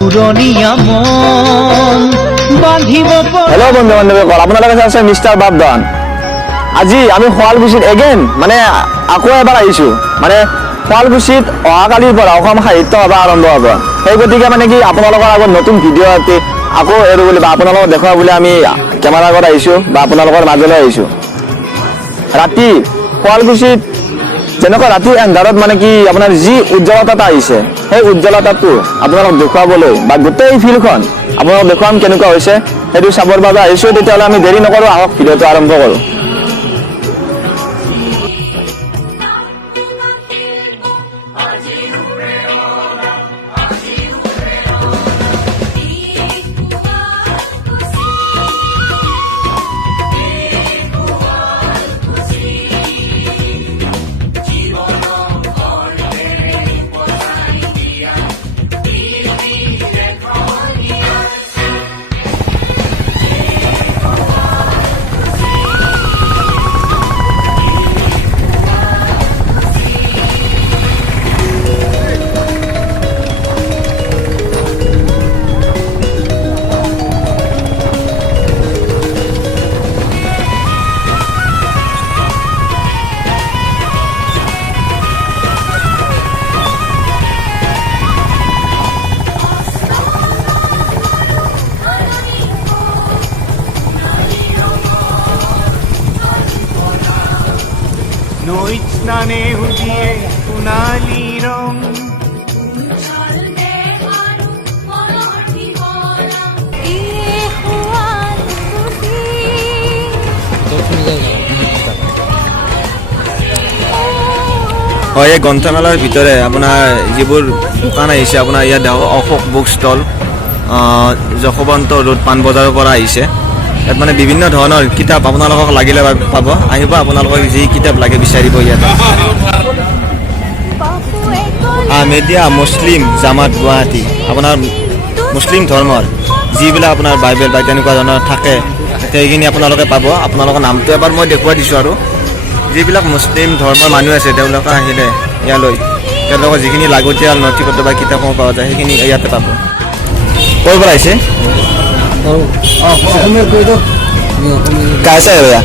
Hello' বন্ধু বান্ধৱীসকল, আপোনালোকে চাইছে মিষ্টাৰ বাপদান। আজি আমি শুৱালকুছিত এগেইন মানে আকৌ এবাৰ আহিছোঁ। মানে শুৱালকুছিত অহাকালিৰ পৰা অসম সাহিত্য সভা আৰম্ভ হ'ব। সেই গতিকে মানে কি আপোনালোকৰ আগত নতুন ভিডিঅ' এটি আকৌ এৰো বুলি বা আপোনালোকক দেখুৱাওঁ বুলি আমি কেমেৰাৰ আগত আহিছোঁ বা আপোনালোকৰ মাজলৈ আহিছোঁ। ৰাতি শুৱালকুছিত যেনেকুৱা ৰাতিৰ এন্ধাৰত মানে কি আপোনাৰ যি উজ্জ্বলতা আহিছে, সেই উজ্জ্বলতাটো আপোনালোক দেখুৱাবলৈ বা গোটেই ফিল্ডখন আপোনালোক দেখুৱাম কেনেকুৱা হৈছে সেইটো চাবৰ বাবে আহিছোঁ। তেতিয়াহ'লে আমি দেৰি নকৰোঁ, আহক ভিডিঅ'টো আৰম্ভ কৰোঁ। নৈত স্নানে উঠিয়ে সোণালী ৰং হয়, এই গ্ৰন্থমেলাৰ ভিতৰে আপোনাৰ যিবোৰ দোকান আহিছে, আপোনাৰ ইয়াত Ashok book stall, Jaswant road পাণবজাৰৰ পৰা আহিছে। ইয়াত মানে বিভিন্ন ধৰণৰ কিতাপ আপোনালোকক লাগিলে পাব, আহিব আপোনালোকক যি কিতাপ লাগে বিচাৰিব ইয়াত। আহমেদিয়া মুছলিম জামাত গুৱাহাটী, আপোনাৰ মুছলিম ধৰ্মৰ যিবিলাক আপোনাৰ বাইবেল বা তেনেকুৱা ধৰণৰ থাকে সেইখিনি আপোনালোকে পাব। আপোনালোকৰ নামটো এবাৰ মই দেখুৱাই দিছোঁ আৰু যিবিলাক মুছলিম ধৰ্মৰ মানুহ আছে তেওঁলোকে আহিলে ইয়ালৈ তেওঁলোকৰ যিখিনি লাগতিয়াল নথি পত্ৰ বা কিতাপসমূহ পোৱা যায় সেইখিনি ইয়াতে পাব। ক'ৰ পৰা আহিছে? कैसा है भैया?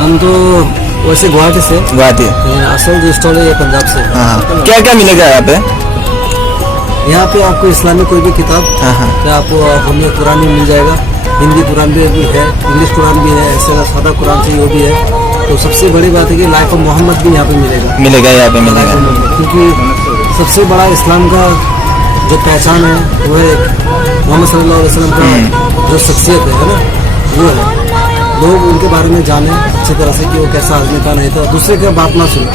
हम तो वैसे गुवाहाटी से, गुवाहाटी। असल जो स्टॉल है ये पंजाब से। क्या क्या मिलेगा यहाँ पे? यहाँ पे आपको इस्लामिक कोई भी किताब, क्या आपको हमें कुरान भी मिल जाएगा, हिंदी कुरान भी है, इंग्लिश कुरान भी है, ऐसे सादा कुरान से वो भी है। तो सबसे बड़ी बात है कि लाइफ ऑफ मोहम्मद भी यहाँ पे मिलेगा यहाँ पे मिलेगा, क्योंकि सबसे बड़ा इस्लाम का जो पहचान है वो है मोहम्मद सल्लल्लाहु अलैहि वसल्लम का जो शख्सियत है ना, वो है। लोग उनके बारे में जाने अच्छी तरह से कि वो कैसा आदमी था, नहीं था। दूसरे की बात ना सुने,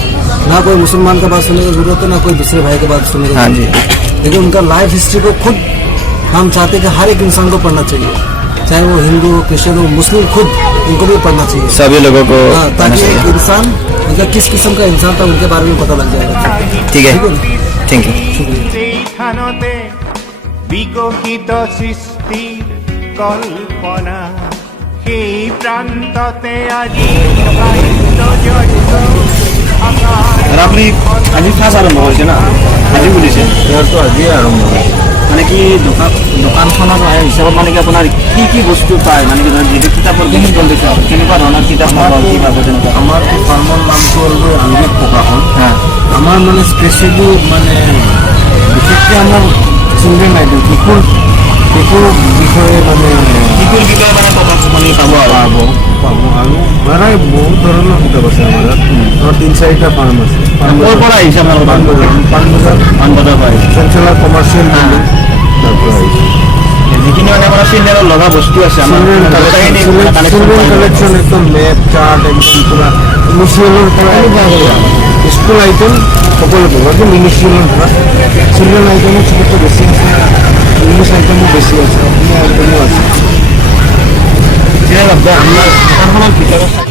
ना कोई मुसलमान का बात सुनने की जरूरत है, ना कोई दूसरे भाई की बात सुनने की जरूरत है। लेकिन उनका लाइफ हिस्ट्री को खुद हम चाहते हैं कि हर एक इंसान को पढ़ना चाहिए, चाहे वो हिंदू हो, क्रिश्चियन हो, मुस्लिम, खुद उनको भी पढ़ना चाहिए, सभी लोगों को, ताकि एक इंसान मतलब किस किस्म का इंसान था उनके बारे में पता लग जाएगा। ठीक है, थैंक यू। থানতে বিকশিত সৃষ্টিৰ কল্পনা, সেই প্ৰান্ততে আজি সাহিত্য জড়িত আপুনি আজি ফাৰ্ষ্ট আৰম্ভ হৈছে না? আজি খুলিছে? ইয়াৰতো আজিয়ে আৰম্ভ হৈছে। মানে কি দোকানখনত হিচাপত মানে কি আপোনাৰ কি কি বস্তু পায়, মানে কি যিটো কিতাপৰ ষ্টল দিছে কেনেকুৱা ধৰণৰ কিতাপ পাব, কি পাব তেনেকুৱা? আমাৰ ফাৰ্মৰ নামটো হ'ল আংগিক প্ৰকাশন। আমাৰ মানে স্পেচিয়েলি মানে বিশেষকৈ আমাৰ চিলড্ৰেন আইডল শিশুৰ বিষয়ে মানে শিশুৰ বিষয়ে মানে প্ৰকাশ মানে পাব আৰু আৰু প্ৰায় বহুত ধৰণৰ কিতাপ আছে আমাৰ ইয়াত। আমাৰ 3-4টা ফাৰ্ম আছে। ক'ৰ পৰা আহিছে আপোনালোকৰ? পাণবজাৰ পৰা আহিছে, চেণ্ট্ৰেলৰ কমাৰ্চিয়েল বিল্ডিং তাৰ পৰা আহিছে। যিখিনি মানে আপোনাৰ চিলড্ৰেনৰ লগা বস্তু আছে আমাৰ চিলড্ৰেন কালেকশ্যন, একদম মেপ চাৰ্ট, একদম পুৰা ইনিচিয়েলৰ পৰা স্কুল আইটেম সকলো পাব, একদম ইনিচিয়েলৰ পৰা চিলড্ৰেন আইটেমো চবতকৈ বেছি আছে, ইংলিছ আইটেমো বেছি আছে, অসমীয়া আইটেমো আছে। আপোনাৰ দোকানখনৰ ভিতৰত